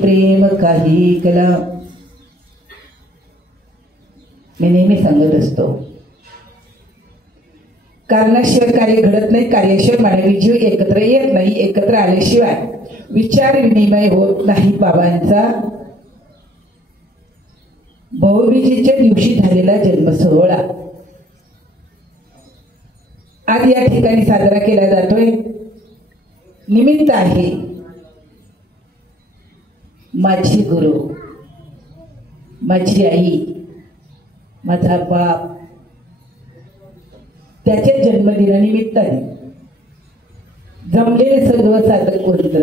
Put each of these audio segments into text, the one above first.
प्रेम काही कला. मी नेहमी सांगत असतो, कारणाशिवाय कार्य घडत नाही, कार्याशिवाय मानवी जीव एकत्र येत नाही, एकत्र आल्याशिवाय विचार विनिमय होत नाही. बाबांचा भाऊबीजेच्या दिवशी झालेला जन्म सोहळा आज या ठिकाणी साजरा केला जातोय. निमित्त आहे माझी गुरु, माझी आई, माझा बाप, त्याच्या जन्मदिनानिमित्ताने जमलेले सर्व साधक वृंद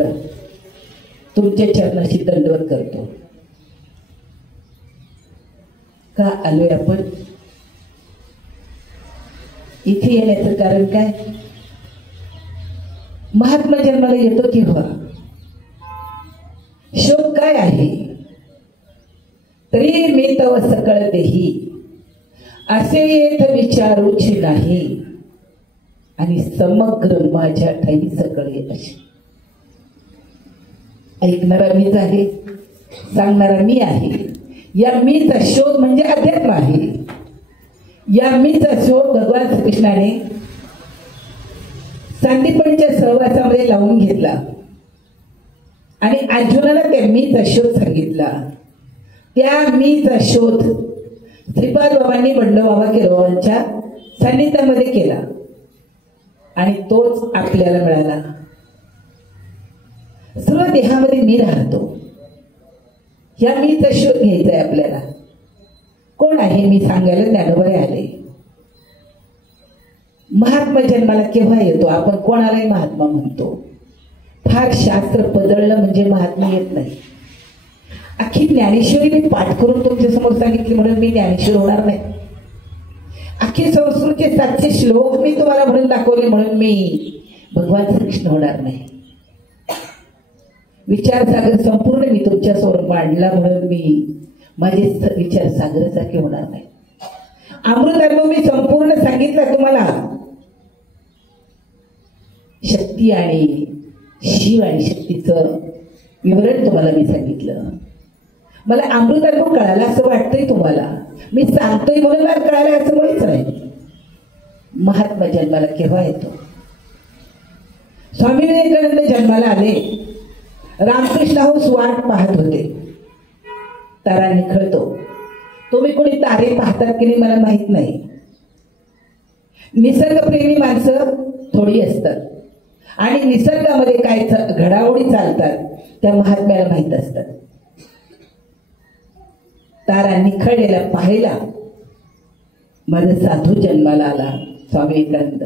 तुमच्या चरणाशी दंडवत करतो. का आलोय आपण? इथे येण्याचं कारण काय? महात्मा जन्माला येतो केव्हा? शोक काय आहे? तरी मी तव सकळ देही असे येथ विचारूची नाही, आणि समग्र माझ्या ठाई सकळे असे. ऐकणारा मीच आहे, सांगणारा मी आहे. या मीचा शोध म्हणजे अध्यात्म आहे. या मीचा शोध भगवान श्रीकृष्णाने सांदीपणीच्या सहवासामध्ये लावून घेतला आणि अर्जुनाला त्या मीचा शोध सांगितला. त्या मीचा शोध श्रीपाद बाबांनी बंडोबाबा केरवांच्या सान्निध्यामध्ये केला आणि तोच आपल्याला मिळाला. सर्व देहामध्ये मी राहतो. या मीचा शोध घ्यायचा आहे आपल्याला. कोण आहे मी सांगायला ज्ञानोबा आले. महात्मा जन्माला केव्हा येतो? आपण कोणालाही महात्मा म्हणतो. फार शास्त्र पदळलं म्हणजे महात्मा येत नाही. अख्खी ज्ञानेश्वरी मी पाठ करून तुमच्या समोर सांगितली म्हणून मी ज्ञानेश्वर होणार नाही. अख्खी संस्कृतचे 700 श्लोक मी तुम्हाला म्हणून दाखवले म्हणून मी भगवान श्रीकृष्ण होणार नाही. विचारसागर संपूर्ण मी तुमच्या समोर मांडला म्हणून मी माझे विचार सागरासारखे होणार नाही. अमृत अनुभव मी संपूर्ण सांगितला तुम्हाला. शक्ती आणि शिव आणि शक्तीचं विवरण तुम्हाला मी सांगितलं. मला अमृत अनुभव कळाला असं वाटतंय तुम्हाला. मी सांगतोय म्हणून मला कळालं असं मुळीच नाही. महात्मा जन्माला केव्हा येतो? स्वामी विवेकानंद जन्माला आले. रामकृष्ण हाऊस वाट पाहत होते. तारा निखळतो. तुम्ही कोणी तारे पाहतात की नाही मला माहित नाही. निसर्गप्रेमी माणसं थोडी असतात आणि निसर्गामध्ये काय घडामोडी चालतात त्या महात्म्याला माहित असतात. तारा निखळलेला पाहायला माझा साधू जन्माला आला. स्वामी विवेकानंद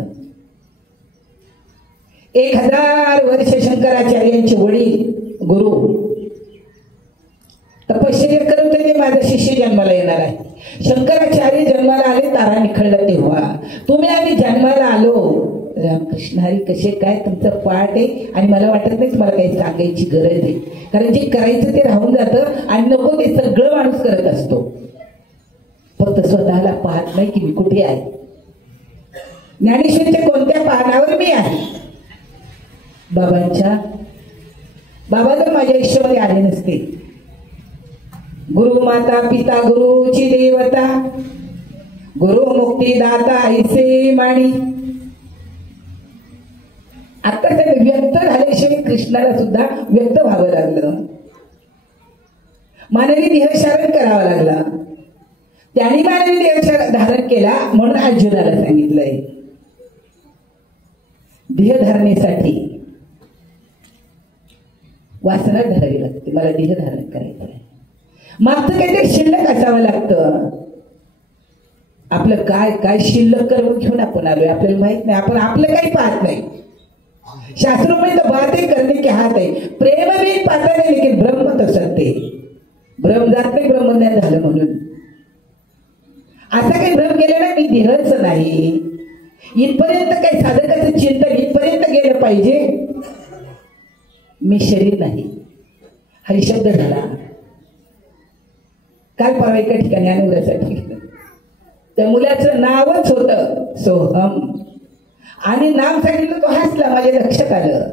1000 वर्ष शंकराचार्यांचे वडील गुरु तपश्चर्या करत होते. माझा शिष्य जन्माला येणार आहे. शंकराचार्य जन्माला आले. तारा निखळला तेव्हा. तुम्ही आम्ही जन्माला आलो. रामकृष्ण हरी कसे काय तुमचं पाठ आहे आणि मला वाटत नाही मला काही सांगायची गरज आहे. कारण जे करायचं ते राहून जातं आणि नको ते सगळं माणूस करत असतो. फक्त स्वतःला पाहत नाही की मी कुठे आहे. ज्ञानेश्वरीच्या कोणत्या पानावर मी आहे. बाबा जर माझ्या आयुष्यामध्ये आले नसते, गुरु माता पिता गुरुची देवता, गुरु मुक्तीदाता ऐसे माणी. आता त्याने व्यक्त झाल्याशिवाय कृष्णाला सुद्धा व्यक्त व्हावं लागलं. मानवी देह धारण करावा लागला. त्याने मानवी देह धारण केला म्हणून अर्जुनाला सांगितलंय देह धारणेसाठी वासना धरावी लागते. मला देह धारण करायचं आहे. मागचं काहीतरी शिल्लक असावं लागतं. आपलं काय काय शिल्लक करून घेऊन आपण आलोय आपल्याला माहित नाही. आपण आपलं काही पाहत नाही. शास्त्रों में तो बातें करने के हाथ है. प्रेम भी पाहता नाही लेकिन ब्रह्म तर सत्य. भ्रम जात नाही ब्रह्मज्ञान झालं म्हणून. असा काही भ्रम केलेला मी देहच नाही. इथपर्यंत काही साधकाचं चिंतन इथपर्यंत गेलं पाहिजे. मी शरीर नाही हा शब्द झाला. काल परवा एका ठिकाणी अनुग्रहासाठी त्या मुलाचं नावच होतं सोहम आणि नाम सांगितलं तो हसला. माझ्या लक्षात आलं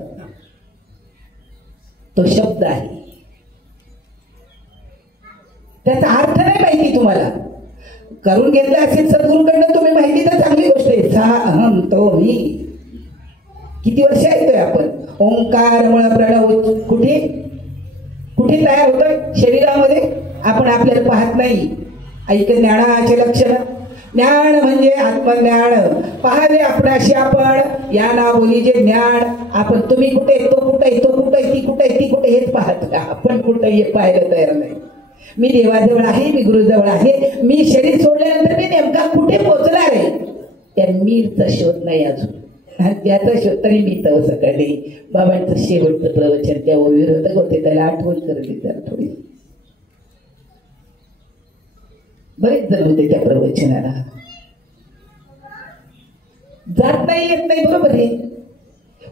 तो शब्द आहे. त्याचा अर्थ नाही माहिती तुम्हाला. करून घेतला असेल सद्गुरूकडनं तुम्ही माहिती तर चांगली गोष्ट आहे. सा अहम तो मी. किती वर्ष ऐकतोय आपण ओंकार मुळ प्रणव. कुठे कुठे तयार होतोय शरीरामध्ये, आपण आपल्याला पाहत नाही. ऐक ज्ञानाचे लक्षण. ज्ञान म्हणजे आत्मज्ञान. पाहावे आपणाशी आपण या ना बोलीचे ज्ञान. आपण तुम्ही कुठे, तो कुठे, तो कुठे, ती कुठे, ती कुठे हेच पाहत. आपण कुठे हे पाहायला तयार नाही. मी देवाजवळ आहे, मी गुरुजवळ आहे. मी शरीर सोडल्यानंतर मी नेमका कुठे पोहोचणार आहे त्या मीचा शोध नाही अजून. त्याचा शोध तरी मी तव सकाळी बाबांचं शेवटचं प्रवचन त्या विरोधक होते, त्याला आठवण करते जरा थोडी. बरेच जण होते त्या प्रवचनाला. जात नाही, येत नाही, बरोबर आहे.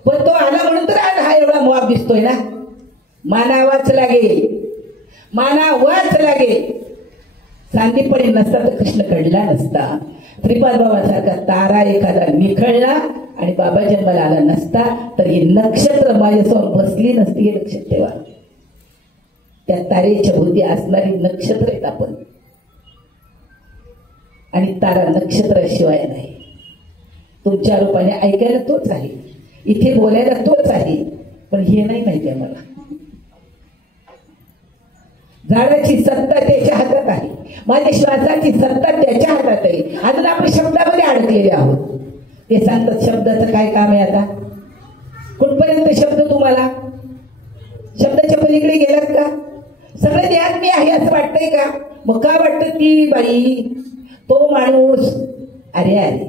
पण तो आला म्हणून तर आज हा एवढा मुआब दिसतोय ना. मानावाच लागे, मानावाच लागे. सांदीपणे नसता तर कृष्ण घडला नसता. श्रीपाद बाबासारखा तारा एखादा निखळला आणि बाबा जन्माला आला नसता तर ही नक्षत्र माझ्यासमोर बसली नसती. हे लक्षात ठेवा. त्या तारेच्या भोवती असणारी नक्षत्र आहेत आपण, आणि तारा नक्षत्राशिवाय नाही. तुमच्या रूपाने ऐकायला तोच आहे, इथे बोलायला तोच आहे, पण हे नाही माहिती आम्हाला. झाडाची सत्ता त्याच्या हातात आहे, माझ्या श्वासाची सत्ता त्याच्या हातात आहे. अजून आपण शब्दामध्ये अडकलेले आहोत. ते सांगतात शब्दाचं काय काम आहे. आता कुठपर्यंत शब्द तुम्हाला, शब्दाच्या पलीकडे गेलात का? सगळं देहात मी आहे असं वाटतंय का? मग का वाटतं ती बाई, तो माणूस, अरे अरे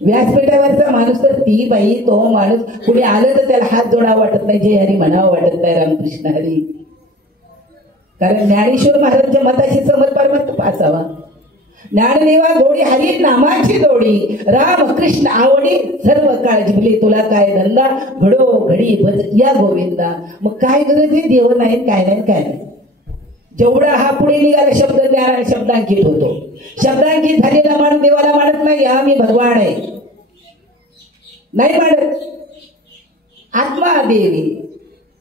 व्यासपीठावरचा माणूस तर ती बाई, तो माणूस. कुणी आलं तर त्याला हात जोडावा वाटत नाही, जय हरी म्हणावं वाटत नाही, रामकृष्ण हरी. कारण ज्ञानेश्वर महाराजांच्या मताशी समर्पण पासावा. ज्ञानदेवा जोडी हरी नामाची जोडी, राम कृष्ण आवडी सर्व काळ जिबले तुला काय धंदा, घडो घडी भज या गोविंदा. मग काय गरज आहे? देव नाही, काय नाही, काय नाही. जेवढा हा पुढे निघाला शब्द ज्ञान शब्दांकित होतो. शब्दांकित झालेला माणूस देवाला मानत नाही, हा मी भगवान आहे नाही मानत. आत्मा देवी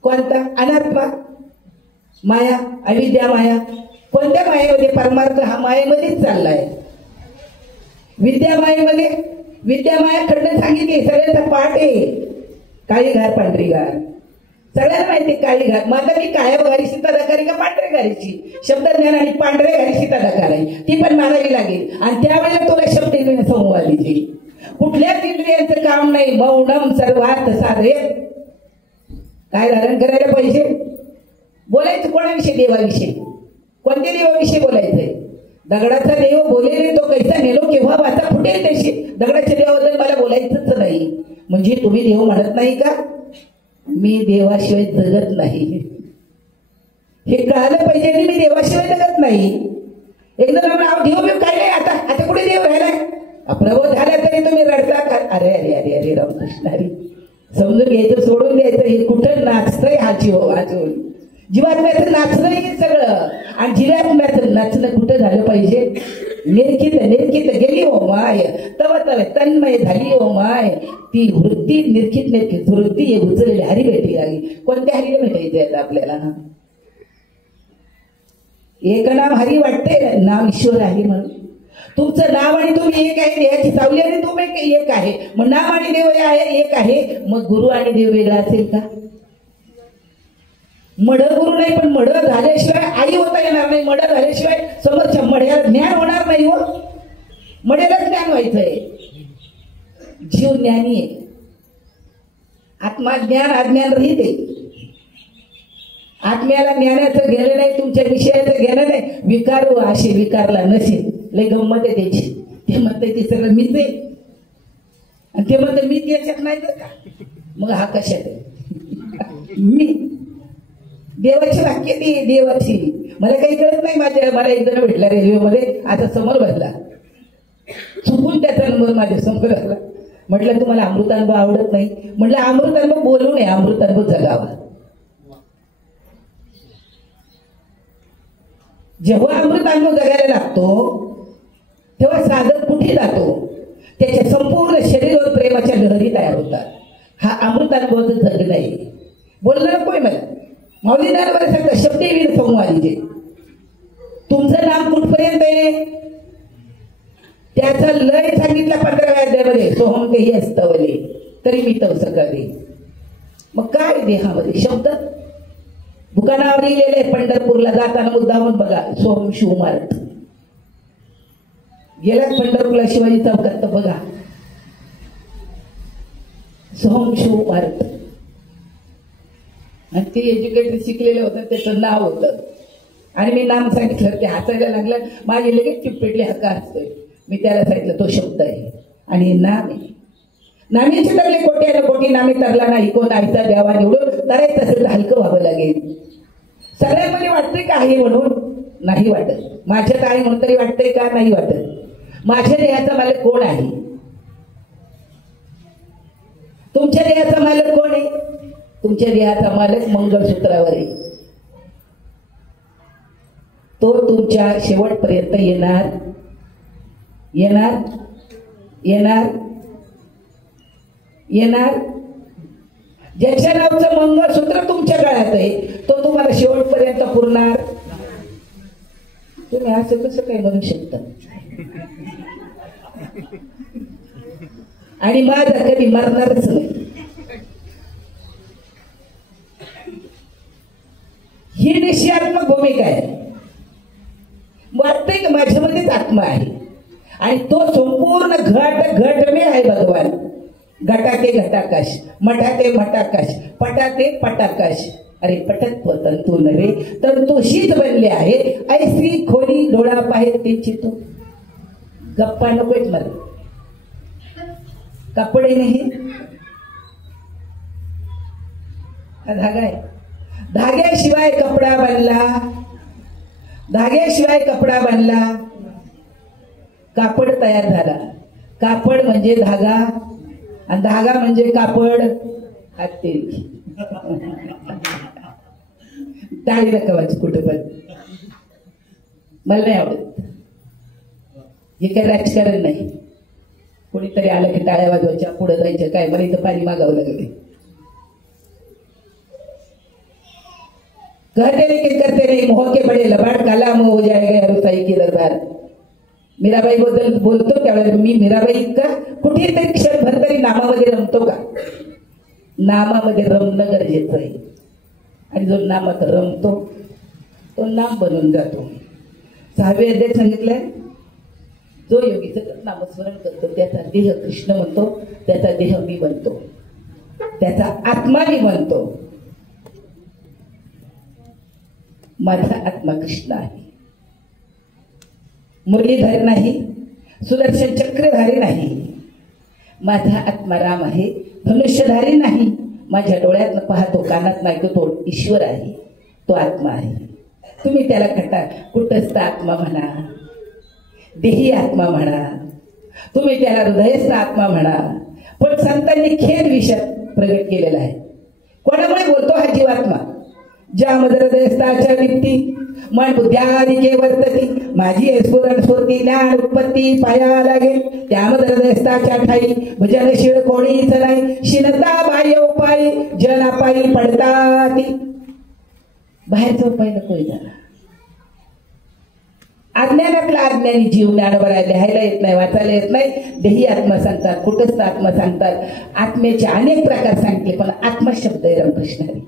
कोणता? अनात्मा, माया, अविद्या माया. कोणत्या मायेमध्ये? परमार्थ हा मायेमध्येच चाललाय. विद्या मायेमध्ये, विद्या माया खंड सांगितली, सगळ्यांचा पाठ आहे. काळी घार पांढरी घार, सगळ्यांना माहिती. काळी घार माझा मी काळ्या घारीची तदाकारी का पांढऱ्या घारीची? शब्दज्ञान आणि पांढऱ्या घारीची तदाकार आहे, ती पण मारावी लागेल. आणि त्यावेळेला तुला शब्द संवाद येते. कुठल्याच इंद्रियांचं काम नाही. मौनम सर्वात साधे. काय धारण करायला पाहिजे? बोलायचं कोणाविषयी? देवाविषयी. कोणत्या देवाविषयी बोलायचंय? दगडाचा देव बोलेले तो कैसा नेलो केव्हा वाचा फुटेल त्याशी. दगडाच्या देवाबद्दल मला बोलायचंच नाही. म्हणजे तुम्ही देव म्हणत नाही का? मी देवाशिवाय जगत नाही, हे कळालं पाहिजे. मी देवाशिवाय जगत नाही. एकदम देव बिव काय नाही. आता आता कुठे देव राहिलाय? प्रबोध झाला तरी तुम्ही रडता का? अरे अरे अरे अरे रामकृष्ण हरी. समजून घ्यायचं, सोडून द्यायचं. हे कुठं नाचतंय हा जीव? वाजून जीवात्म्याचं नाचणं हे सगळं. आणि जीवात्म्याचं नाचणं कुठं झालं पाहिजे? निर्कित निर्कित गेली हो माय, तव तव तन्मय झाली हो माय. ती वृत्ती निर्कित निर्कित वृत्ती हे उचलली हरी भेटी लागली. कोणत्या हरीला भेटायचे आपल्याला? एक नाव हरी वाटते, नाव ईश्वर आहे म्हणून. तुमचं नाव आणि तुम्ही एक आहे, देहाची सावली आणि तुम्ही एक आहे. मग नाव आणि देव आहे एक आहे, मग गुरु आणि देव वेगळा असेल का? मढ गुरु नाही, पण मढ झाल्याशिवाय आई होता येणार नाही. मढ झाल्याशिवाय समोरच्या मढ्याला ज्ञान होणार नाही. हो, मढ्यालाच ज्ञान व्हायचंय. जीव ज्ञानी आहे, आत्मा ज्ञान अज्ञान रहित आहे. आत्म्याला ज्ञानाचं घेणं नाही, तुमच्या विषयाचं घेणं नाही. विकार असे विकारला नसेल. लय गंमत आहे त्याची. ते म्हणते ते सगळं मीच आहे, आणि ते म्हणते मीच याच्यात नाही का? मग हा कशात आहे? मी देवाची वाक्य ती देवाची. मला काही कळत नाही. मला एक जण भेटला रेल्वेमध्ये, आता समोर बसला, चुकून त्याचा नंबर माझ्या समोर आला. म्हटलं तुम्हाला अमृतानुभव आवडत नाही? म्हटलं अमृतानुभव बोलू नये, अमृतानुभव जगावा. जेव्हा अमृतानुभव जगायला लागतो तेव्हा साधक कुठे जातो? त्याच्या संपूर्ण शरीरावर प्रेमाच्या लहरी तयार होतात. हा अमृतानुभवाचं जग नाही. बोलणं नकोय मला. माऊलीदार सांगता शब्दे वीर संवादीचे. तुमचं कुठपर्यंत आहे त्याचा लय सांगितला 15व्या अध्यायामध्ये, सोहम तेही अस्तवले तरी मी तव सकळे. मग काय देहामध्ये शब्द दुकानावर लिहिलेले. पंढरपूरला जाताना मुद्दामून बघा, सोहम शिवमार्ट. गेलात पंढरपूरला शिवाजी चौकात तर बघा, सोहम शिवमार्ट. आणि ते एज्युकेटेड शिकलेले होते, त्याचं नाव होतं. आणि मी नाम सांगितलं, ते हसायला लागलं. माझी लगेच चिपपेटली, हक्का हसतोय. मी त्याला सांगितलं तो शब्द आहे आणि नाम आहे. नामेची तरले कोट्याला कोटी, नामे तरला नाही कोण आयचा द्यावा निवडून. तरायचं असेल तर हलकं व्हावं लागेल. सगळ्यांमध्ये वाटतंय का आहे म्हणून? नाही वाटत. माझ्यात आहे म्हणून तरी वाटतंय का? नाही वाटत. माझ्या देहाचा मालक कोण आहे? तुमच्या देहाचा मालक कोण आहे? तुमच्या देहाचा मालक मंगळसूत्रावर आहे. तो तुमच्या शेवटपर्यंत येणार येणार येणार येणार. ज्याच्या नावचं मंगळसूत्र तुमच्या गळ्यात आहे तो तुम्हाला शेवटपर्यंत पुरणार. तुम्ही असं कसं काही म्हणू शकता? आणि माझा कधी मरणारच नाही. ही निश्चयात्मक भूमिका आहे. वाटतंय की माझ्यामध्येच आत्मा आहे आणि तो संपूर्ण घटने आहे भगवान. घटाते घटाकाश, मठाते मठाकाश, पटाते पटाकाश. अरे पटत्व तंतू नव्हे तंतूशीच बनले आहे. ऐसी खोली डोळा पाहे त्याची तो. गप्पा नकोच मला. कपडे नाही, धागा आहे. धाग्याशिवाय कपडा बनला, धाग्याशिवाय कपडा बनला. कापड तयार झाला. कापड म्हणजे धागा आणि धागा म्हणजे कापड. हाते टाळी रकवायची कुठं पण. मला नाही आवडत. हे काही राजकारण नाही. कोणीतरी आलं की टाळ्या वाजवायच्या, पुढे जायचं. काय मला इथं पाणी मागावं लागले. कहते नहीं करते नहीं, मोह के बडे लबाड, काला मोह हो जाएगा रुसाई की दरबार. मीराबाई बद्दल बोलतो त्यावेळेला मी मीराबाई का कुठेतरी क्षणभर तरी नामामध्ये रमतो का? नामामध्ये रमणं गरजेचं आहे. आणि जो नामात रमतो तो नाम बनून जातो. 6वे अध्याय सांगितलंय, जो योगीचं नामस्मरण करतो त्याचा देह कृष्ण म्हणतो, त्याचा देह मी बनतो, त्याचा आत्मा मी बनतो. माझा आत्मा कृष्ण आहे. मुरलीधर नाही, सुदर्शन चक्रधारी नाही. माझा आत्मा राम आहे, धनुष्यधारी नाही. माझ्या डोळ्यातनं पाहतो, कानात ऐकतो, तो ईश्वर आहे, तो आत्मा आहे. तुम्ही त्याला कुटस्थ आत्मा म्हणा, देही आत्मा म्हणा, तुम्ही त्याला हृदयस्थ आत्मा म्हणा. पण संतांनी खेद विषयात प्रगट केलेला आहे. कोणामुळे बोलतो हा जीवात्मा? ज्यामध्ये हृदयस्थाच्या निप्ती मन बुद्ध्यादिके वर्तती. माझी स्फुरण स्फूर्ती ज्ञान उत्पत्ती पाया लागेल. त्यामध्ये हृदयस्थाच्या ठाई भजन शिळ कोणीच नाही. शिनता बाह्य उपाय जन पायी पडताती. बाहेरचा उपाय नकोय झाला. अज्ञानातला अज्ञानी जीव ज्ञानवर लिहायला येत नाही, वाचायला येत नाही. देही आत्मा सांगतात, कुटस्थ आत्मा सांगतात. आत्म्याचे अनेक प्रकार सांगितले, पण आत्मा शब्द आहे रामकृष्णारी.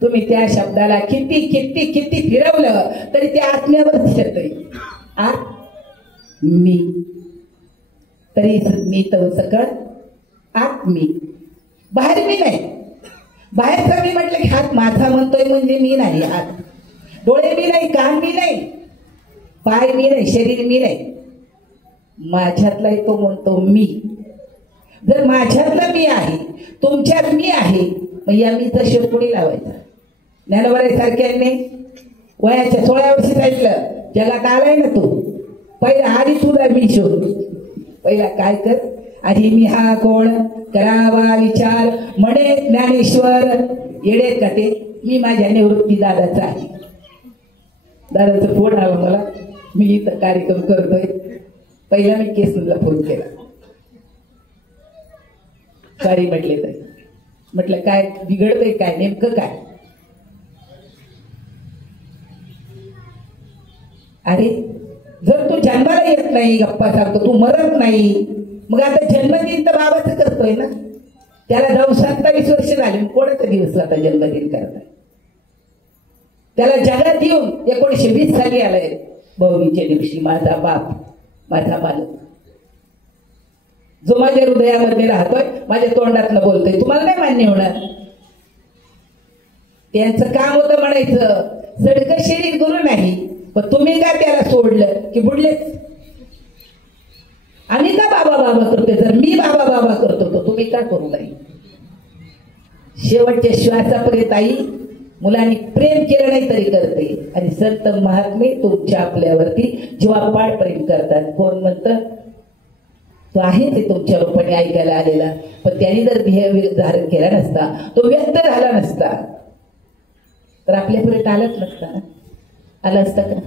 तुम्ही त्या शब्दाला किती किती किती फिरवलं तरी त्या आत्म्यावरच येतंय. मी तरी मी तव सकळ आत्मी. बाहेर मी नाही. बाहेरचा मी म्हटलं की हात माझा म्हणतोय म्हणजे मी नाही. हात डोळे मी नाही, कान मी नाही, पाय मी नाही, शरीर मी नाही. माझ्यातला तो म्हणतो मी. जर माझ्यातला मी आहे, तुमच्यात मी आहे, मग या मीचा शोध कोणी लावायचा? ज्ञानोबा सारख्याने वयाच्या 16 वर्षी सांगितलं, जगात आलाय ना तू, पहिला आधी तुला मी शोध. पहिला काय कर, आधी मी हा कोण करावा विचार. म्हणे ज्ञानेश्वर येडेत का ते? मी माझ्या निवृत्ती दादाचा आहे. दादाचा फोन आला मला, मी इथं कार्यक्रम करतोय. पहिला मी केसनला फोन केला. सॉरी म्हटले तर. म्हटलं काय बिघडतंय, काय नेमकं काय? अरे जर तू जन्माला येत नाही, गप्पा सांगतो, तू मरत नाही, मग आता जन्मदिन तर बाबाचं करतोय ना. त्याला जाऊन 27 वर्ष झाली, कोणाचा दिवस आता जन्मदिन करताय? त्याला जगात येऊन 1920 साली आलाय भाऊबीजेच्या दिवशी. माझा बाप, माझा मालक, जो माझ्या हृदयामध्ये राहतोय, माझ्या तोंडातनं बोलतोय, तुम्हाला नाही मान्य होणार. त्यांचं काम होतं म्हणायचं सडकं शरीर गुरु नाही, पण तुम्ही का त्याला सोडलं की बुडलेच. आम्ही का बाबा बाबा करतोय? जर मी बाबा बाबा करतो तर तुम्ही का करू नाही? शेवटच्या श्वासापर्यंत आई मुलांनी प्रेम केलं नाही तरी करते. आणि संत महात्मे तुमच्या आपल्यावरती जीवापाड प्रेम करतात. कोण म्हणतं तो आहे ते तुमच्या रूपाने ऐकायला आलेला, पण त्यांनी जर ध्येय धारण केला नसता, तो व्यक्त झाला नसता, तर आपल्यापर्यंत आलाच नसता. आला असता का?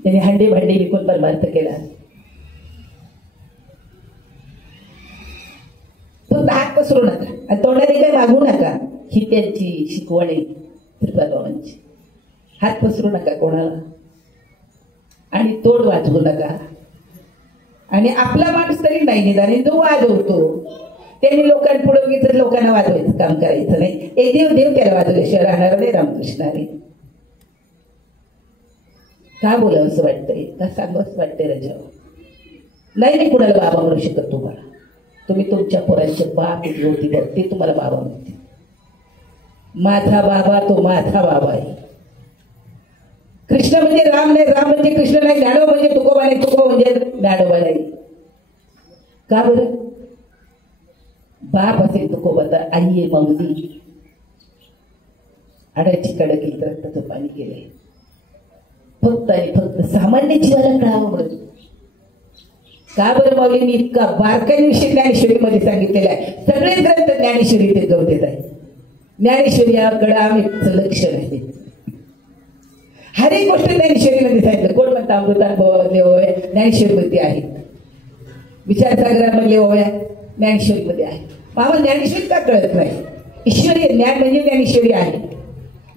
त्याने हंडे भांडे विकून परमार्थ केला. फक्त हात पसरू नका आणि तोंडाने काही मागू नका. ही त्यांची शिकवण आहे श्रीपादवांची. हात पसरू नका कोणाला आणि तोंड वाजवू नका. आणि आपला माणूस तरी नाही निदान जो वाजवतो त्यांनी लोकांपुढे घेतलं, लोकांना वाजवायचं काम करायचं नाही. एक देव देव त्याला वाजवल्याशिवाय राहणार नाही. रामकृष्णाने का बोलावं असं वाटतंय, का सांगावं असं वाटतंय राजा? नाही मी कुणाला बाबा म्हणू शकत तुम्हाला. तुम्ही तुमच्या पोरांचे बाप होती बघ, ते तुम्हाला बाबा म्हणते. माझा बाबा तो माझा बाबा आहे. कृष्ण म्हणजे राम नाही, राम म्हणजे कृष्ण नाही, ज्ञानोबा म्हणजे तुकोबा नाही, तुकोबा म्हणजे ज्ञानोबा नाही. का बरं? बाप असेल तुकोबा तर आई आहे माऊली. आडाची कडक येत रक्ताचं पाणी केलंय. फक्त आणि फक्त सामान्य जीवाला कळावं म्हणून. का बरं माऊलींनी इतका बारकाईविषयी ज्ञानेश्वरीमध्ये सांगितलेलं आहे. सगळे ग्रंथ ज्ञानेश्वरी ते गवतेत आहे. ज्ञानेश्वरी याकडे आम्ही लक्ष नाही. हर एक गोष्ट ज्ञानेश्वरीमध्ये सांगितलं. कोण म्हणतं अमृतानुभवामधले ओव्या ज्ञानेश्वरीमध्ये आहेत, विचारसागरामधले ओव्या ज्ञानेश्वरीमध्ये आहेत. मामा ज्ञानेश्वरी का कळत नाही? ईश्वरी ज्ञान म्हणजे ज्ञानेश्वरी आहे.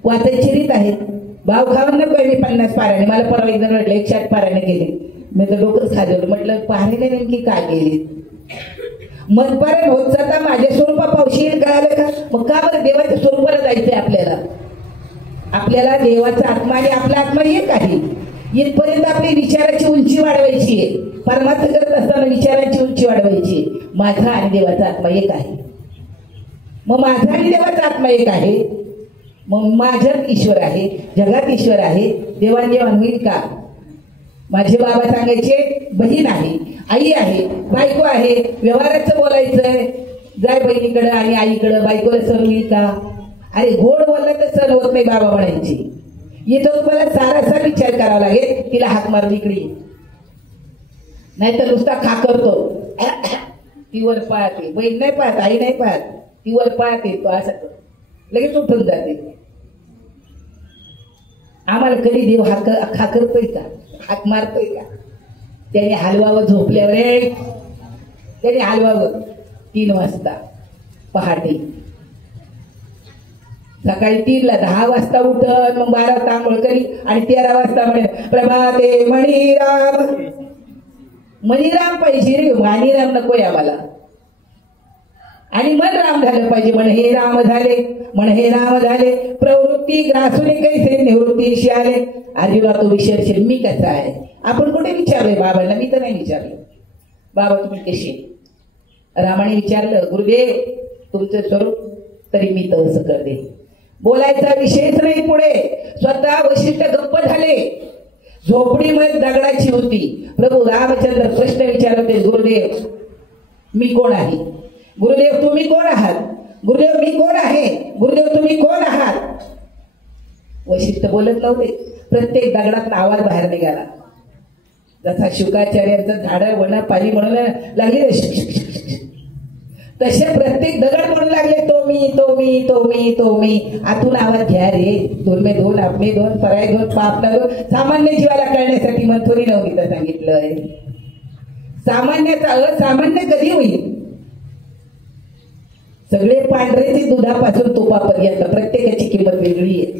वाचायची रीत आहेत. भाव खावं नको मी 50 पारायणे. मला परवा एकदा म्हटलं 108 पारायणे केली. मी तर डोकंच खाजवलं. म्हटलं पारायणे नेमकी काय गेली? मनपारायण होत जाता माझ्या स्वरूपा पावशी कळालं का? मग का बरं देवाच्या स्वरूपाला जायचंय आपल्याला? आपल्याला देवाचा आत्मा आणि आपला आत्मा एक आहे. इथपर्यंत आपली विचाराची उंची वाढवायची आहे. परमार्थ करत असताना विचाराची उंची वाढवायची आहे. माझा आणि देवाचा आत्मा एक आहे. मग माझा आणि देवाचा आत्मा एक आहे. मग माझ्यात ईश्वर आहे, जगात ईश्वर आहे. देवाणघेवाण होईल का? माझे बाबा सांगायचे बहीण आहे, आई आहे, बायको आहे, व्यवहाराचं बोलायचंय. जाय बहिणीकडं आणि आईकडं, बायकोला सण होईल का? अरे गोड बोलला तर सण होत नाही बाबा म्हणायची. इथं तुम्हाला सारासा विचार करावा लागेल. तिला हाक मारून इकडे नाही तर नुसता खा करतो. ती वर पाहते, बहीण नाही पाहत, आई नाही पाहत, ती वर पाहते, तो असं लगेच उठून जाते. आम्हाला कधी देव खा करतोय का? हाक मारतोय का? त्याने हलवावं झोपल्यावर. त्याने हलवावं 3 वाजता पहाटे. सकाळी 3ला 10 वाजता उठन, मग 12 वाजता आंघोळ करी आणि 13 वाजता म्हणे प्रभाते मणिराम. मणिराम पाहिजे रे, माणिराम नकोय आम्हाला. आणि मन राम झालं पाहिजे. मन हे राम झाले, मन हे राम झाले. प्रवृत्ती ग्रासून कैसे निवृत्तीशी आले. अर्जुना तो विचारशील मी कसा आहे? आपण कुठे विचारलोय बाबांना? मी तर नाही विचारलं. बाबा तुम्ही कसे? रामाने विचारलं गुरुदेव तुमचं स्वरूप, तरी मी तसं करते. बोलायचा विषयच नाही पुढे. स्वतः वशिष्ठ गप्प झाले. झोपडीमध्ये दगडाची होती. प्रभू रामचंद्र प्रश्न विचारत होते, गुरुदेव मी कोण आहे? गुरुदेव तुम्ही कोण आहात? गुरुदेव मी कोण आहे? गुरुदेव तुम्ही कोण आहात? वशिष्ठ बोलत नव्हते. प्रत्येक दगडात आवाज बाहेर निघाला. जसा शुकाचार्यांचं झाडं वण पाणी म्हणून लागले तसे प्रत्येक दगड म्हणू लागले तो मी, तो मी, तो मी, तो मी. आतून आवाज घ्या रे. 2 में 2, आपले 2, पराय 2, पापला 2. सामान्य जीवाला कळण्यासाठी मंथोरी नवनीला सांगितलंय. सामान्याचा असामान्य कधी होईल? सगळे पांढरे ते दुधापासून तुपापर्यंत प्रत्येकाची किंमत वेगळी आहे.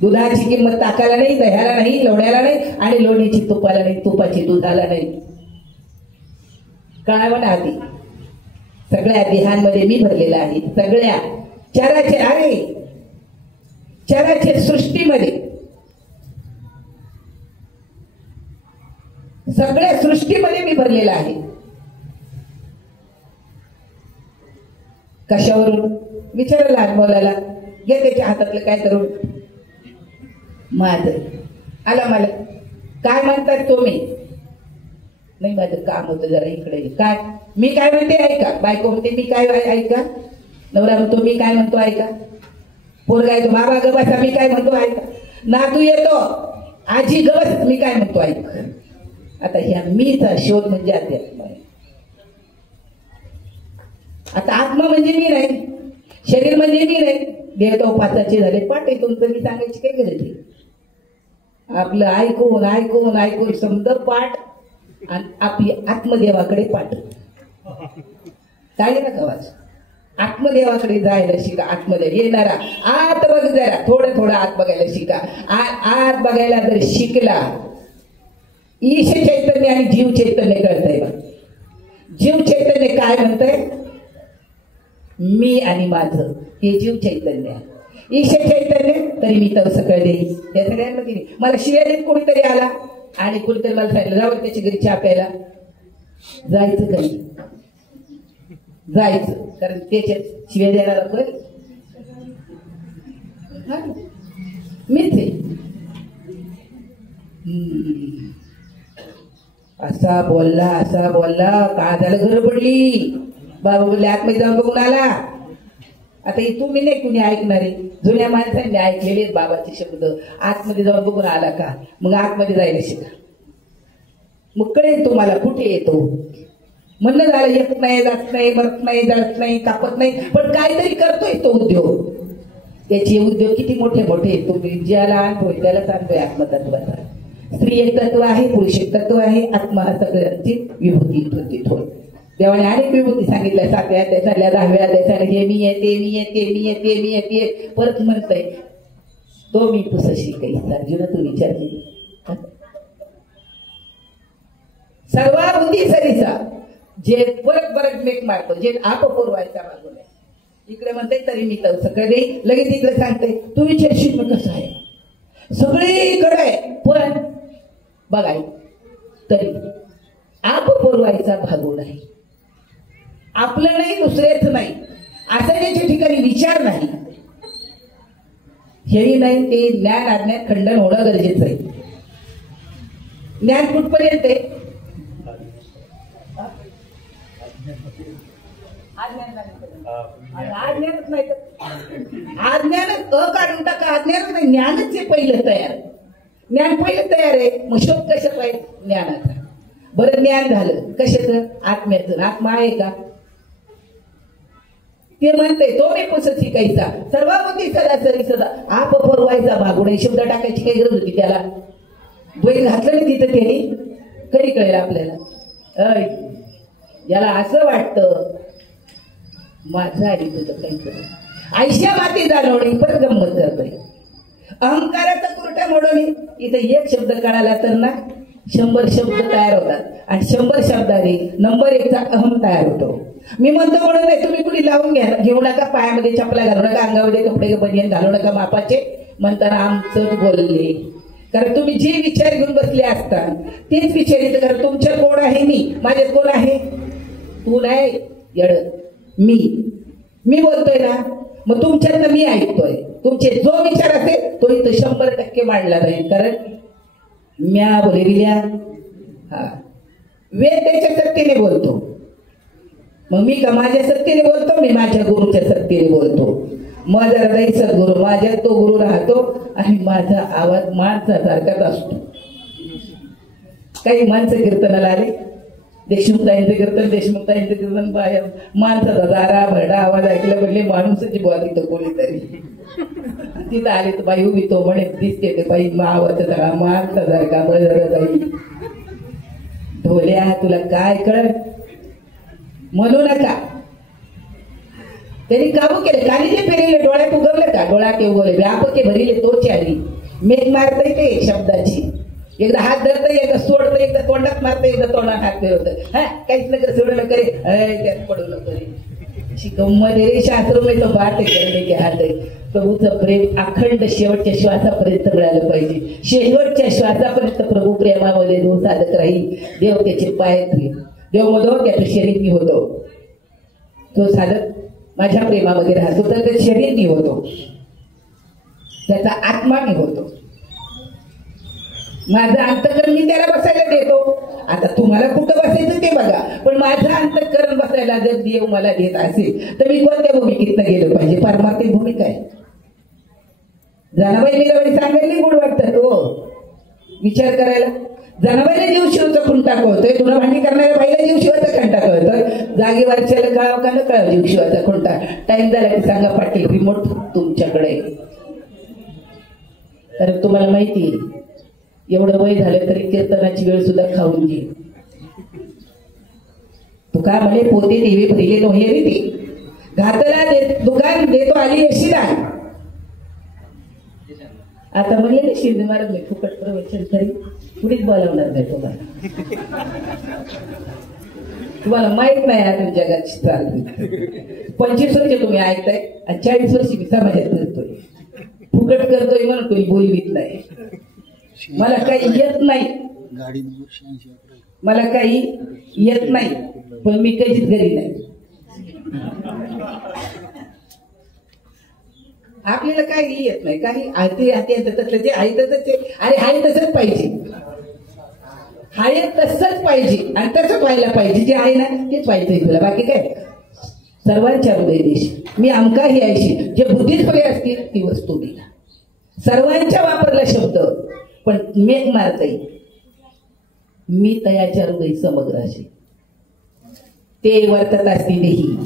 दुधाची किंमत ताकाला नाही, दह्याला नाही, लोण्याला नाही, आणि लोणीची तुपाला नाही, तुपाची दुधाला नाही. कळावं ना आधी. सगळ्या देहांमध्ये मी भरलेला आहे. सगळ्या चराचर सृष्टीमध्ये, सगळ्या सृष्टीमध्ये मी भरलेला आहे. कशावरून विचारलं लहान मुलाला, घे त्याच्या हातातलं काय करून. माझं आला मला. काय म्हणतात तुम्ही? नाही माझं काम होतं जरा इकडे. काय मी काय म्हणते ऐका. बायको म्हणते मी काय ऐका. नवरा म्हणतो मी काय म्हणतो ऐका. पोरगा येतो बाबा गबस मी काय म्हणतो ऐका. नातू येतो आजी गबस मी काय म्हणतो ऐक. आता ह्या मीचा शोध म्हणजे अध्यात्म आहे. आता आत्मा म्हणजे मी नाही, शरीर म्हणजे मी नाही. देह तो पाचाचे झाले पाटे तुमचं मी सांगायची काय गरज आहे. आपलं ऐकून ऐकून ऐकून समजा पाठ आणि आपली आत्मदेवाकडे पाठ. काय ना कवाच आत्मदेवाकडे जायला शिका. आत्मदेव येणारा आत बघ जरा, थोडं थोडं आत बघायला शिका. आत बघायला जर शिकला, ईश चैतन्य आणि जीव चैतन्य कळतंय. जीव चैतन्य काय म्हणतंय? मी आणि माझं हे जीव चैतन्य. ईश चैतन्य तरी मी तर सकळ देईन. या सगळ्यांमध्ये मला शिव्या देत कोणीतरी आला आणि कोणीतरी मला सांगितलं जावं त्याच्या घरी चहा प्यायला. जायचं काही जायचं, कारण त्याच्यात शिव्या द्यायला नको. मीच आहे. असा बोलला का झालं घर पडली. बाबा बोलले आतमध्ये जाऊन बघून आला. आता तुम्ही नाही कुणी ऐकणारे, जुन्या माणसांनी ऐकलेले बाबाचे शब्द. आतमध्ये जाऊन बघून आला का, मग आतमध्ये जायला शिका. मग कळेल तुम्हाला कुठे येतो. म्हणलं झालं येत नाही, जात नाही, मरत नाही, जात नाही, कापत नाही, पण काहीतरी करतोय तो उद्योग. त्याचे उद्योग किती मोठे मोठे. तुम्ही ज्याला अनुभव त्याला सांगतोय आत्मतत्वाचा. स्त्री एक तत्व आहे, पुरुष एक तत्व आहे, आत्मा सगळ्यांची विभूती होती. थोड देवाने अनेक विभूती सांगितल्या. 7व्या अध्यायाला 10व्या अध्यायाला हे मी आहे, ते मी आहे, ते मी आहे, ते मी आहे, ते परत म्हणतंय तो मी पुसशी काही. अर्जुन तू विचार केली सर्वाभूती सरीसा. जे परत परत मेक मारतो, जे आप पुरवायचा मागून आहे. इकडे म्हणते तरी मी तर सगळे लगेच इकडे सांगते तू विचारशील मग कसं आहे. सगळीकडे पण बघाय तरी आप पुरवायचा भागू नाही. आपलं नाही, दुसरेच नाही, असं ज्याच्या ठिकाणी विचार नाही, हेही नाही, ते ज्ञान अज्ञान खंडन होणं गरजेचं आहे. ज्ञान कुठपर्यंत आहे? अज्ञानच नाही तर अज्ञानच काढून टाका. अज्ञानच नाही, ज्ञानच आहे पहिलं तयार. ज्ञान पहिलं तयार आहे, मग शोध कशाचा आहे? ज्ञानाचा. बरं ज्ञान झालं कशाचं? आत्म्याचं. आत्मा आहे का? ते म्हणते तो मी पुसत शिकायचा सर्वाभूती सदा सरी सदा आप पुरवायचा भागू नाही. शब्द टाकायची काही गरज होती त्याला? बैल घातलं नाही तिथं त्याने, कधी कळेल आपल्याला? याला असं वाटतं माझं आणि तुझं काहीतरी आयशा माती जाणवणी परत गंमत करतोय. अहंकाराचा कुरटा मोडून इथं एक शब्द कळाला तर ना 100 शब्द तयार होतात. आणि 100 शब्दाने नंबर 1चा अहम तयार होतो. मी म्हणतो म्हणून नाही, तुम्ही कुणी लावून घेऊ नका. पायामध्ये चपला घालू नका, अंगामध्ये कपडे बनियन घालू नका मापाचे. म्हणताना आमचं बोलले, कारण तुम्ही जे विचार घेऊन बसले असता तेच विचार येतं. कारण तुमच्या कोण आहे मी, माझ्यात कोण आहे? तू नाही येड, मी बोलतोय ना, मग तुमच्यातनं मी ऐकतोय. तुमचे जो विचार असेल तो इथं 100% मांडला जाईल. कारण म्या बोलविल्या हा वेद त्याच्या सत्तेने बोलतो. मग मी का माझ्या सत्तेने बोलतो? मी माझ्या गुरुच्या सत्तेने बोलतो. माझा हृदय सद्गुरु, माझ्यात तो गुरु राहतो आणि माझा आवाज माणसासारखाच असतो. काही माणसं कीर्तनाला आले, देशमुखताईंचं कीर्तन, देशमुखताईंचं कीर्तन, माणसाचा दारा भरडा आवाज ऐकला म्हणले माणूसची बुवा तिथं कोणीतरी. तिथं आले तर बाई उभी तो म्हणे दिसते ते बाई आवाज सगळा माणसासारखा बळी. ढोल्या तुला काय कळत म्हणू नका. त्यांनी काबू केले, कालीचे फेरिले, डोळ्यात उगवले का, डोळ्यात उगवले, व्यापके भरिले तोचे आली. मेघ मारतय ते शब्दाची, एकदा हात धरतय, एकदा सोडतं, एकदा तोंडात मारतय, एकदा तोंडात हात फिरवतं. हा काहीच नका सोडलं करे, त्यात पडवलं करे. गंमत रे, शास्त्र में तो बात आहे करणे की हात आहे. प्रभूचं प्रेम अखंड शेवटच्या श्वासापर्यंत मिळालं पाहिजे. शेवटच्या श्वासापर्यंत प्रभू प्रेमामध्ये जो साधक राहील, देव त्याचे पाय धरेल. देव मधो त्याचं शरीर मी होतो. जो साधक माझ्या प्रेमामध्ये राहतो तर ते शरीर मी होतो, त्याचा आत्मा मी होतो. माझं अंतःकरण मी त्याला बसायला देतो. आता तुम्हाला कुठं बसायचं ते बघा, पण माझं अंतःकरण बसायला जर देव मला देत असेल तर मी कोणत्या भूमिकेतनं गेलं पाहिजे? परमार्थिक भूमिका आहे. जनाबाई मीराबाई सांगायला गुण वाटतात हो विचार करायला. जनाबाईला जीव शिवचा खुंटा कळतोय, तुला भांडी करणाऱ्या बाईला जीव शिवाचा कंटा कळतोय. जागेवरच्याला कळावं का न कळावं जीव शिवाचा खुंटा. टाइम झाला की सांगा पाटील, रिमोट तुमच्याकडे. कारण तुम्हाला माहिती एवढं वय झालं तरी कीर्तनाची वेळ सुद्धा खाऊन घे. तू का म्हणे पोते देवी भरिले नोहे रे ते, घातला दुकान देतो आली अशी ना. आता म्हणले ना शिंदे महाराज मी फुकट प्रवचन करी, कुणीच बोलावणार नाही तुम्हाला. तुम्हाला माहित नाही आता जगाची चालते. 25 वर्ष तुम्ही ऐकताय आणि 40 वर्ष मी समाजात करतोय. फुकट करतोय म्हणून कोणी बोलवीत नाही. मला काही येत नाही, मला काही येत नाही, पण मी कधीच घरी नाही. आपल्याला काही येत नाही, काही तसलं जे आहे तसंच. अरे आहे तसंच पाहिजे, आहे तसंच पाहिजे आणि तसंच व्हायला पाहिजे. जे आहे ना तेच पाहिजे तुला, बाकी काय. सर्वांच्या हृदय देश मी आमका ही ऐशी, जे बुद्धीत खरे असतील ती वस्तू दिला. सर्वांच्या वापरला शब्द, पण मेघ मारतय मी तयाच्या हृदय समग्र असे. ते वर्तत असते देही,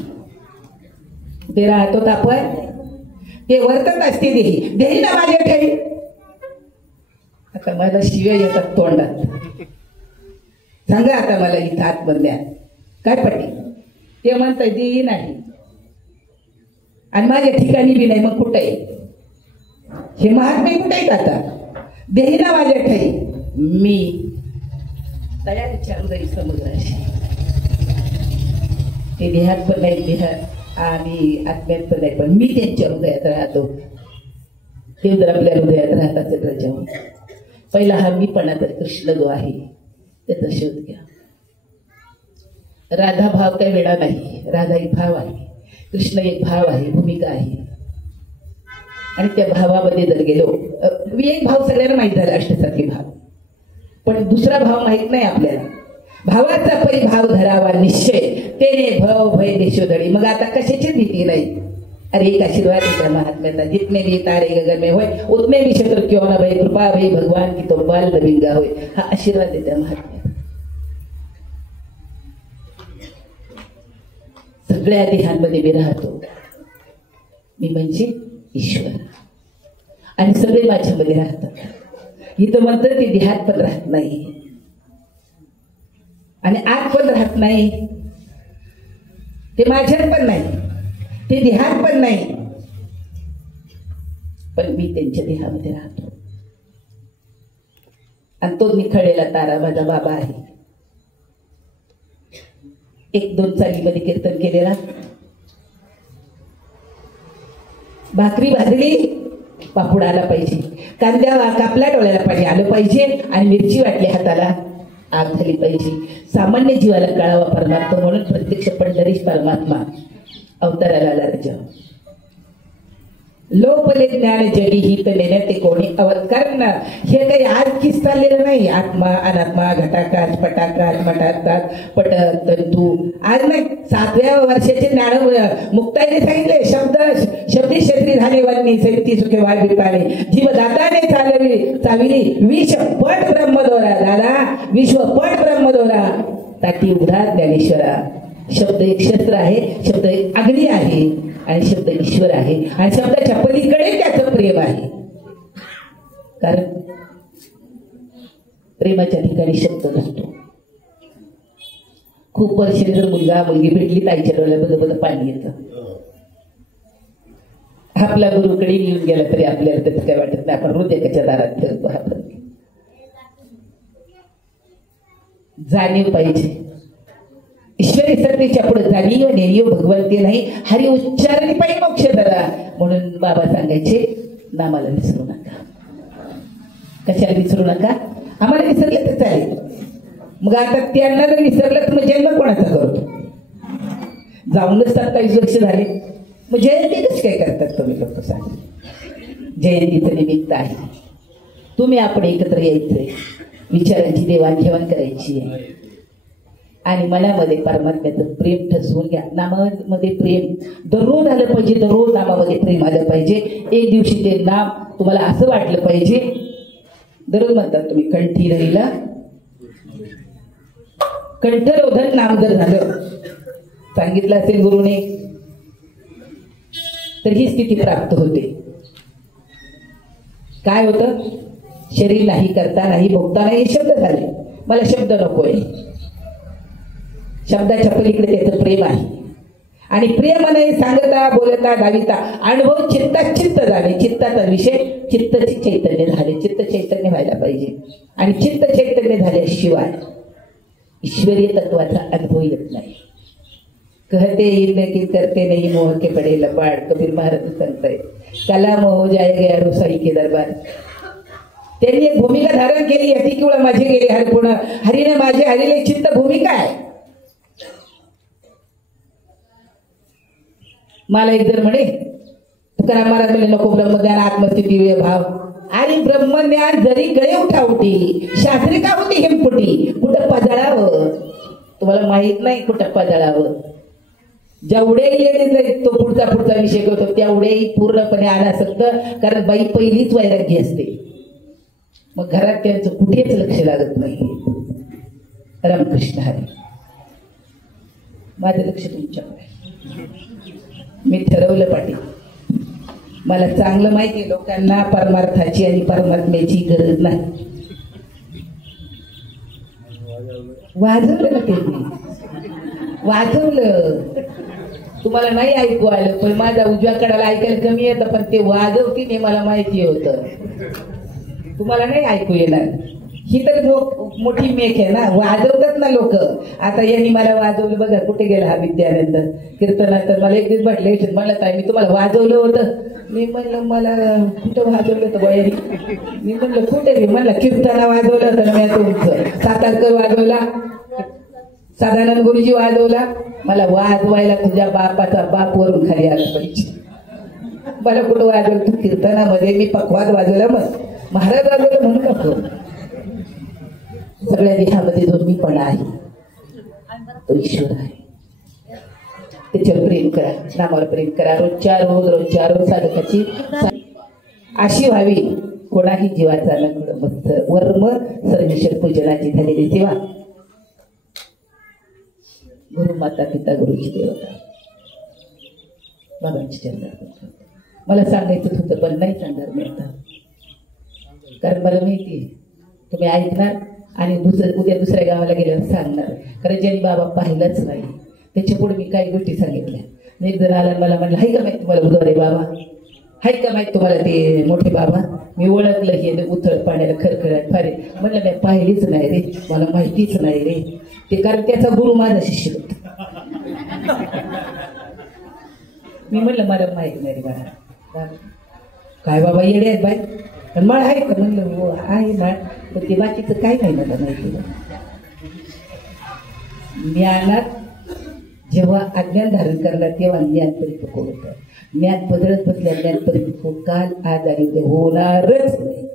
ते राहतो आपण, ते वर्तत असते देही. देही ना माझ्या ठेवी. आता मला शिव्या येतात तोंडात. सांगा आता मला इथं आतमधल्या काय पडली. ते म्हणताय देही नाही आणि माझ्या ठिकाणी बी नाही, मग कुठे आहे हे महात्मे? कुठे आहेत आता? देही ना माझ्या ठाई मी तयारीच्या हृदय समग्र अशी. ते देहात पण नाही, देहात आणि आत्म्यात पण नाही, पण मी त्यांच्या हृदयात राहतो. ते जर आपल्या हृदयात राहत असेल त्याच्यावर पहिला हा मीपणा तर कृष्ण जो आहे त्याचा शोध घ्या. राधा भाव काही वेळा नाही, राधा एक भाव आहे, कृष्ण एक भाव आहे, भूमिका आहे. आणि त्या भावामध्ये जर गेलो, एक भाव सगळ्यांना माहित झाला अष्टसाखी भाव, पण दुसरा भाव माहित नाही आपल्याला. भावाचा परिभाव धरावा निश्चय, तेने भव भय देशोधडी. मग आता कशाची भीती नाही. अरे एक आशीर्वाद देता महात्म्याचा, जितने भी तारे गगन में होय उतने भी शत्रु क्यों ना भय, कृपा भई भगवान की तो बाल लविंगा होय. हा आशीर्वाद देता महात्म्याचा. सगळ्या देहांमध्ये मी राहतो, मी म्हणजे ईश्वर, आणि सगळे माझ्यामध्ये राहतात. इथं म्हणतं ते देहात पण राहत नाही आणि आत पण राहत नाही, ते माझ्यात पण नाही, ते देहात पण नाही, पण मी त्यांच्या देहामध्ये राहतो. आणि तो निखळलेला तारा माझा बाबा आहे. 1-2 चालीमध्ये कीर्तन केलेला. भाकरी भाजली, पापूड आला पाहिजे, कांद्या कापला डोळ्याला पाणी आलं पाहिजे, आणि मिरची वाटली हाताला आग झाली पाहिजे. सामान्य जीवाला कळावा परमात्मा, म्हणून प्रत्यक्ष पंढरीश परमात्मा अवताराला आला. राजा लोपले ज्ञान जगी हित नेण्यात ते कोणी कारण हे काही आज किस चाललेलं नाही. आत्मा अनात्मा, घटाकाश पटाकाश, मटाकाश पटक तंतू आज नाही. 7व्या वर्षाचे ज्ञान मुक्ताईने सांगितले, शब्दी क्षेत्री झाले वन्नी सैती सुखे वाढविकाने, जीव दाताने चाविली विष पट ब्रह्मदोरा. दादा विश्व पट ब्रह्मदोरा ताटी उघडा ज्ञानेश्वरा. शब्द एक शस्त्र आहे, शब्द एक अग्नी आहे, आणि शब्द ईश्वर आहे, आणि शब्दाच्या पलीकडे त्याचं प्रेम आहे. कारण प्रेमाच्या ठिकाणी शब्द नसतो. खूप वर्ष जर मुलगा मुलगी भेटली, ताईच्या डोळ्यामध्ये पाणी येतं. आपल्या गुरुकडे येऊन गेला तरी आपल्याला त्याचं काय वाटत नाही. आपण हृदयाच्या दारात ठेवतो. आपण जाणीव पाहिजे. ईश्वरी सत्तेच्या पुढे जाणीव नेणीव भगवंती नाही, हरी उच्चारणी पाहिजे मोक्ष धरा. म्हणून बाबा सांगायचे नामाला विसरू नका. कशाला विसरू नका? आम्हाला विसरलं तर चालेल. मग आता त्यांना जर विसरलं तर मग जन्म कोणाचा करतो? जाऊनच 27 वर्ष झाले, मग जयंती कसं काय करतात तुम्ही लोक? सांगा. जयंतीचं निमित्त आहे. तुम्ही आपण एकत्र यायचंय, विचारांची देवाणघेवाण करायची आहे आणि मनामध्ये परमात्म्याचं प्रेम ठसवून घ्या. नामामध्ये प्रेम दररोज आलं पाहिजे. दररोज नामामध्ये प्रेम आलं पाहिजे. एक दिवशी ते नाम तुम्हाला असं वाटलं पाहिजे. दररोज म्हणतात तुम्ही कंठी धरीला कंठरोधन नाम जर झालं सांगितलं असेल गुरुने तर ही स्थिती प्राप्त होते. काय होतं? शरीर नाही, करता नाही, भोगता नाही, हे शब्द झाले. मला शब्द नकोय. शब्दाच्या पलीकडे त्याचं प्रेम आहे आणि प्रेमाने सांगता बोलता गाविता अनुभव चित्तात चित्त झाले. चित्ताचा विषय चित्तचे चैतन्य झाले. चित्त चैतन्य व्हायला पाहिजे आणि चित्त चैतन्य झाल्याशिवाय ईश्वरीय तत्वाचा अनुभव येत नाही. कहते की करते नाही मोह के पडे लबाड. कबीर महाराज सांगताय कला मोह जाय गया रुसाई के दरबार. त्यांनी एक भूमिका धारण केली. अति किंवा माझे गेले हरिपूर्ण, हरीने माझे हरिले चित्त भूमिका आहे. मला एक जर म्हणे तुकाराम महाराज म्हणे नको ब्रह्मज्ञान आत्मस्थिती भाव. आणि ब्रह्मज्ञान जरी गळे उठावटी शास्त्री का होती हेमपुटी. कुठं पदळावं तुम्हाला माहित नाही. कुठं पदळावं जेवढे तो पुढचा विषय करतो तेवढेही पूर्णपणे अनासक्त. कारण बाई पहिलीच वैराग्य असते. मग घरात त्यांचं कुठेच लक्ष लागत नाही. रामकृष्ण हरी. माझं लक्ष तुमच्याकडे. मी ठरवलं पाटील. मला चांगलं माहिती आहे लोकांना परमार्थाची आणि परमात्म्याची गरज नाही. वाजवलं ना ते वाजवलं. तुम्हाला नाही ऐकू आलं पण माझ्या उजव्या कडाला ऐकायला कमी येतं पण ते वाजवती नाही मला माहिती होतं. तुम्हाला नाही ऐकू येणार. ही तर मोठी मेख आहे ना. वाजवतात ना लोक. आता यांनी मला वाजवलं बघा. कुठे गेला हा विद्यानंद कीर्तनात? मला एक दिवस म्हटले मला ताई मी तुम्हाला वाजवलं होतं. मी म्हणलं मला कुठं वाजवलं होतं बयारी? मी म्हणलं कुठे रे? म्हणलं कीर्तना वाजवलं होतं ना मी तुमचं. सातारकर वाजवला, सदानंद गुरुजी वाजवला. मला वाजवायला तुझ्या बापाचा बाप वरून खाली आला पाहिजे. मला कुठं वाजवलं? तू कीर्तनामध्ये मी पकवाद वाजवला मग महाराज वाजवलं म्हणून नको. सगळ्या देहामध्ये जो मीपणा आहे तो ईश्वर आहे. त्याच्यावर प्रेम करा. नामावर प्रेम करा. रोजच्या रोज साधकाची अशी व्हावी कोणाही जीवाचा नकळ मस्त वर्म सर्वेश्वर पूजनाची झालेली सेवा. गुरु माता पिता गुरुची देवता बाबांची चंद्र. मला सांगायचं होतं पण नाही सांगणार मिळतात. कारण मला माहिती आहे तुम्ही ऐकणार आणि उद्या दुसऱ्या गावाला गेल्यावर सांगणार. कारण ज्यांनी बाबा पाहिलंच नाही त्याच्या पुढे मी काही गोष्टी सांगितल्या. एक जण आला मला म्हणलं हाय का माहिती तुम्हाला उदारे बाबा? हाय का माहिती तुम्हाला ते मोठे बाबा? मी ओळखलं हे उथळ पाण्याला खरखराट फारे. म्हणलं मी पाहिलीच नाही रे, मला माहितीच नाही रे. ते कारण त्याचा गुरु माझा शिष्य होता. मी म्हणलं मला माहित नाही रे बाळा. काय बाबा येडे आहेत बाय? पण मळ आहे का? म्हणलं हो आहे मळ. पण ते बाकीचं काय नाही मला माहिती. ज्ञानात जेव्हा अज्ञान धारण करणार तेव्हा ज्ञान परिपक्व होतं. ज्ञान पदळत बसल्या ज्ञान परिपक्व काल आज आणि ते होणारच नाही.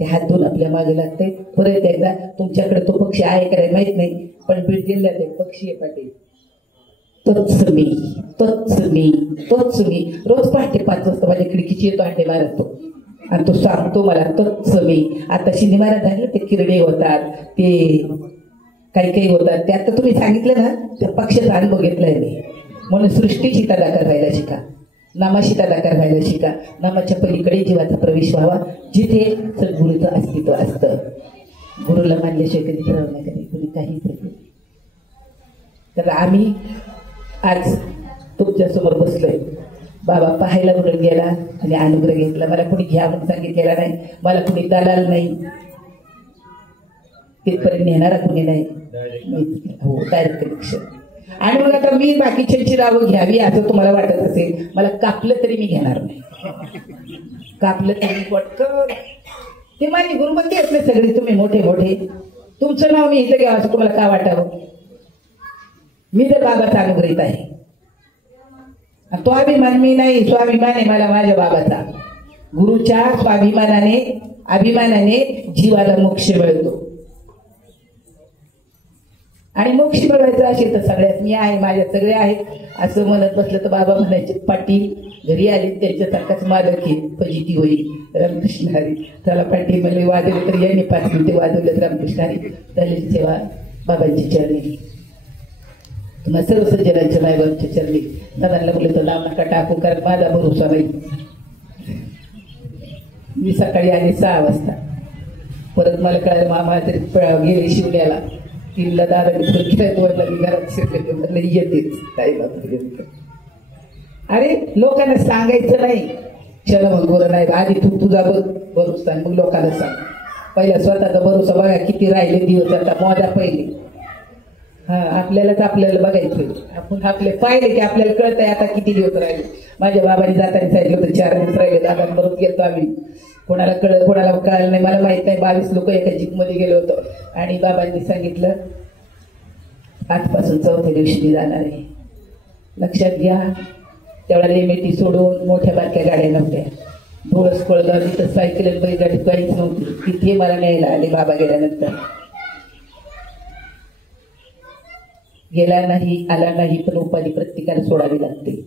ते हात धुवून आपल्या मागे लागते. परत एकदा तुमच्याकडे तो पक्षी आहे करायला माहित नाही पण बीड जिल्ह्यात एक पक्षी आहे पाटील. तोच मी रोज पहाटे 5 वाजता माझ्या खिडकीची येतो अंडे मारतो आणि तो सांगतो मला तोच मी. आता शिंदे महाराज झाले ते किरडे होतात ते काही होतात. ते आता तुम्ही सांगितलं ना त्या पक्षाचा अनुभव घेतलाय मी. म्हणून सृष्टीची तदाकार व्हायला शिका. नामाशी तदाकार व्हायला शिका. नामाच्या पलीकडे जीवाचा प्रवेश व्हावा जिथे सद्गुरूचं अस्तित्व असतं. गुरुला मानल्याशिवाय कधी ठरवलं नाही कधी कुणी काहीच. तर आम्ही आज तुमच्यासमोर बसलोय. बाबा पाहायला म्हणून गेला आणि अनुग्रह घेतला. मला कुणी घ्या म्हणून सांगितलेला नाही, मला कुणी दलाल नाही, तिथपर्यंत नेणारा कुणी नाही. हो, डायरेक्ट कनेक्शन. आणि मग आता मी बाकीच्यांची नावं घ्यावी असं तुम्हाला वाटत असेल, मला कापलं तरी मी घेणार नाही. कापलं तरी पटकन ते माझी गुरुमंदी आहेत ना सगळे, तुम्ही मोठे मोठे, तुमचं नाव मी इथं घ्यावं असं तुम्हाला का वाटावं? मी तर बाबाचा अनुग्रहित आहे. तो अभिमान मी नाही, स्वाभिमान आहे मला माझ्या बाबाचा. गुरुच्या स्वाभिमानाने अभिमानाने जीवाला मोक्ष मिळतो. आणि मोक्ष मिळवायचं असेल तर सगळ्यात मी आहे, माझ्या सगळे आहेत असं म्हणत बसलं तर बाबा म्हणायचे पाटील घरी आले त्यांच्यासारखाच मालक आहे, फजिती होईल. रामकृष्ण हरी. त्याला पाटील म्हणजे वाजवले तर यांनी 5 मिनिटे वाजवलं. रामकृष्ण हरी. त्याची सेवा बाबांची चरणी, तुम्हा सर्व सज्जनांच्या मायबाबांच्या चरणी. दादांना बोलले तर नाव नका टाकू, कारण माझा भरोसा नाही. मी सकाळी आले 6 वाजता, परत मला कळालं मामा तरी गेले शिवण्याला. 3ला दादाने फोन केला, 2ला मी घरात शिरले, म्हटलं येतेच काही बाबा. अरे लोकांना सांगायचं नाही, क्षण मग बोल नाही, आधी तू तुझा भरोसा मग लोकांना सांग. पहिला स्वतःचा भरोसा बघा किती राहिले दिवस, आता मोजा पहिले. हा, आपल्यालाच आपल्याला बघायचं. आपण आपले पाहिले की आपल्याला कळत आहे आता किती दिवस राहिले. माझ्या बाबांनी जाताना सांगितलं होतं 4 दिवस राहिले. दादांबरोबर गेलो आम्ही. कोणाला कळलं कोणाला कळलं नाही, मला माहित नाही. 22 लोक एका जीपमध्ये गेलो होतो आणि बाबांनी सांगितलं आजपासून 4थ्या दिवशी मी जाणार आहे. लक्षात घ्या, तेवढा लेमेटी सोडून मोठ्या बारक्या गाड्या नव्हत्या. डोळस कोळगाव तिथं सायकल बैलगाडी काहीच नव्हती. तिथे मला न्यायला आले बाबा गेल्यानंतर. गेला नाही आला नाही, पण उपाधी प्रत्येकाला सोडावी लागते.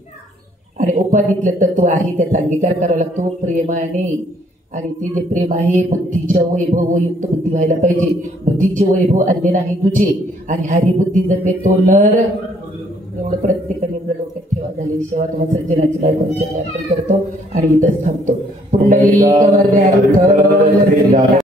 आणि उपाधीतलं तत्व आहे त्याचा अंगीकार करावा लागतो प्रेमाने. आणि ते जे प्रेम आहे बुद्धीच्या वैभवयुक्त बुद्धी व्हायला पाहिजे. बुद्धीचे वैभव अन्य नाही तुझे, आणि हरिबुद्धी जर तो नर. एवढं प्रत्येकाने एवढं डोक्यात ठेवा. झालेली सेवा तुम्हाला सज्जनाची बायकोची करतो आणि इथंच थांबतो. पुंडलिक